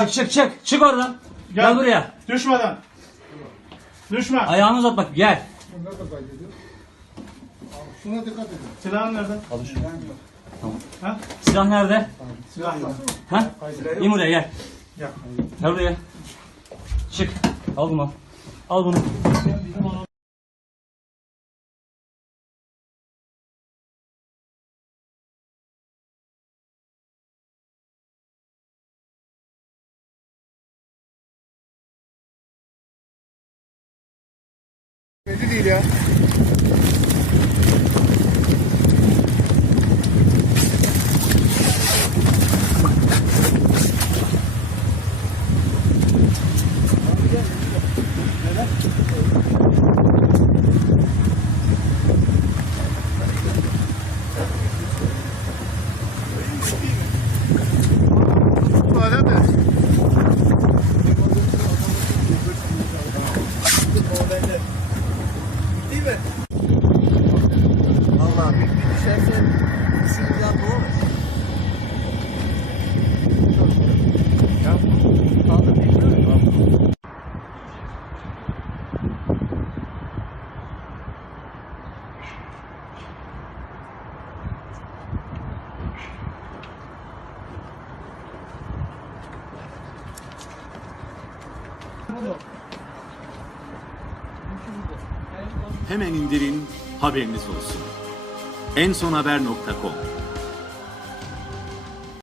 Çık çık çık. Çık oradan. Gel, buraya. Düşmeden. Düşme. Ayağını uzat bak gel. Bunlar da kaydediyor. Şuna dikkat edin. Silahın nerede? Ha? Silah nerede? Silah yok. Ha? İn buraya gel. Gel. Gel buraya. Çık. Al bunu. Al bunu. Belli değil Vallahi bir, bir düşerse kesinlikle doğru. Ya kaldır bir Hemen indirin, haberiniz olsun. ensonhaber.com